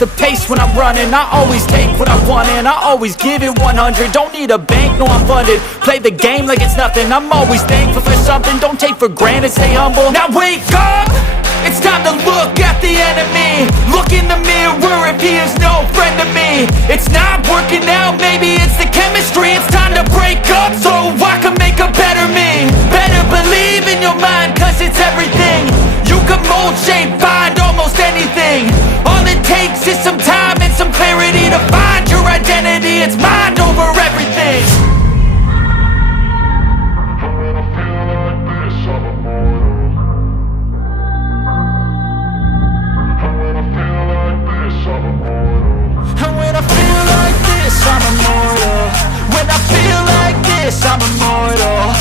the pace when I'm running. I always take what I want and I always give it 100. Don't need a bank, no I'm funded. Play the game like it's nothing. I'm always thankful for something. Don't take for granted, stay humble. Now wake up, it's time to look at the enemy. Look in the mirror if he is no friend to me. It's not working out, maybe it's the chemistry. It's time to break up so I can make a better me. Better believe in your mind, cause it's everything. You can mold, shape, find almost anything. All it takes is some time and some clarity to find your identity. It's mind over everything. And when I feel like this, I'm immortal. When I feel like this, I'm immortal.